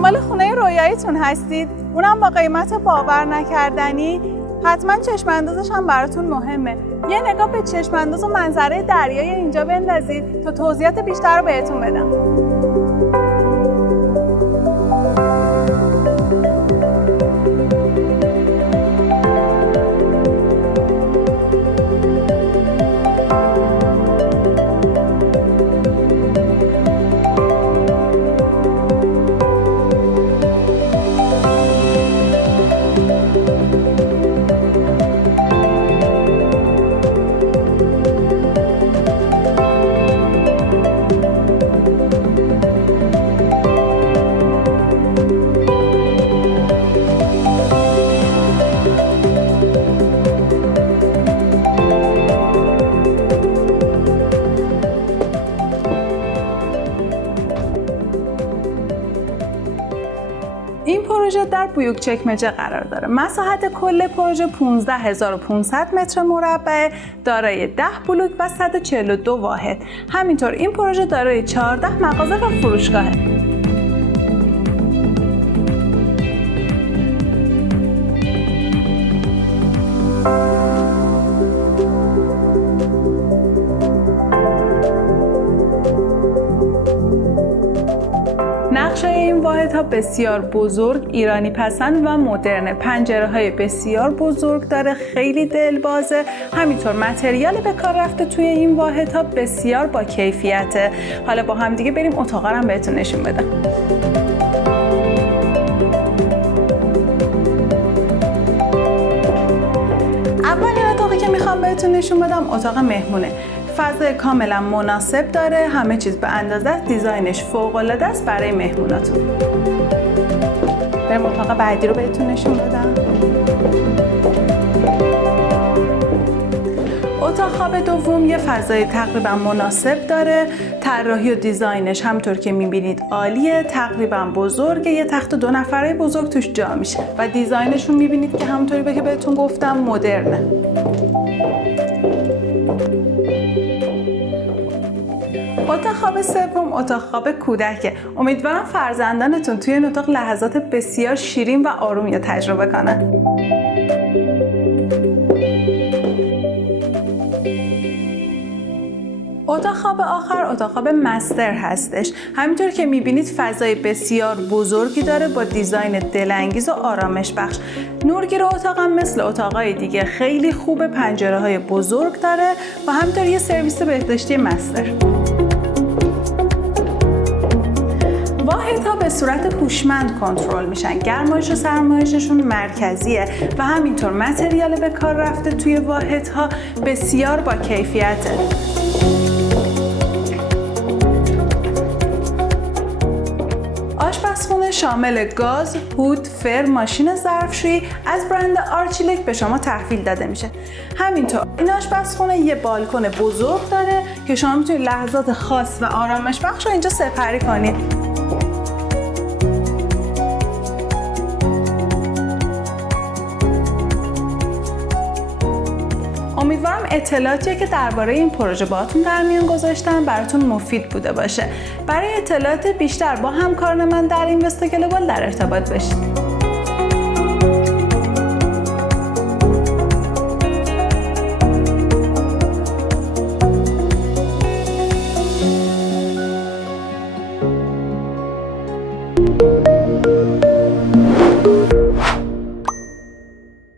دنبال خونه رویاییتون هستید؟ اونم با قیمت باور نکردنی؟ حتما چشم‌اندازش هم براتون مهمه. یه نگاه به چشم‌انداز و منظره دریای اینجا بندازید تا توضیحات بیشتر رو بهتون بدم. این پروژه در بویوکچکمجه قرار داره. مساحت کل پروژه 15500 متر مربع، دارای 10 بلوک و 142 واحد. همینطور این پروژه دارای 14 مغازه و فروشگاهه. نقشه این واحدها بسیار بزرگ، ایرانی پسند و مدرن. پنجره‌های بسیار بزرگ داره، خیلی دلبازه. همینطور متریال به کار رفته توی این واحدها بسیار با کیفیته. حالا با هم دیگه بریم اتاقا رو بهتون نشون بدم. اولین اتاقی که میخوام بهتون نشون بدم اتاق مهمونه. فضای کاملا مناسب داره، همه چیز به اندازه است، دیزاینش فوق‌العاده است برای مهموناتون. بریم اتاق بعدی رو بهتون نشون بدم. اتاق خواب دوم یه فضای تقریبا مناسب داره، طراحی و دیزاینش همونطور که میبینید عالیه، تقریبا بزرگه، یه تخت 2 نفره بزرگ توش جا میشه و دیزاینشون میبینید که همونطوری که بهتون گفتم مدرنه. اتاق خواب سوم اتاق خواب کودکه. امیدوارم فرزندانتون توی این اتاق لحظات بسیار شیرین و آرومی رو تجربه کنن. اتاق خواب آخر اتاق خواب مستر هستش. همینطور که میبینید فضای بسیار بزرگی داره با دیزاین دلانگیز و آرامش بخش. نورگیر اتاقم مثل اتاقای دیگه خیلی خوبه، پنجره‌های بزرگ داره و همینطور یه سرویس بهداشتی مستر. واحدها به صورت هوشمند کنترل میشن، گرمایش و سرمایششون مرکزیه و همینطور متریال به کار رفته توی واحدها بسیار با کیفیته. آشپزخونه شامل گاز، هود، فر، ماشین ظرفشویی از برند آرچیلک به شما تحویل داده میشه. همینطور این آشپزخونه یه بالکن بزرگ داره که شما میتونید لحظات خاص و آرامش بخش رو اینجا سپری کنید. امیدوارم اطلاعاتی که درباره این پروژه باهاتون در میون گذاشتم براتون مفید بوده باشه. برای اطلاعات بیشتر با همکاران من در اینوست گلوبال در ارتباط باشید.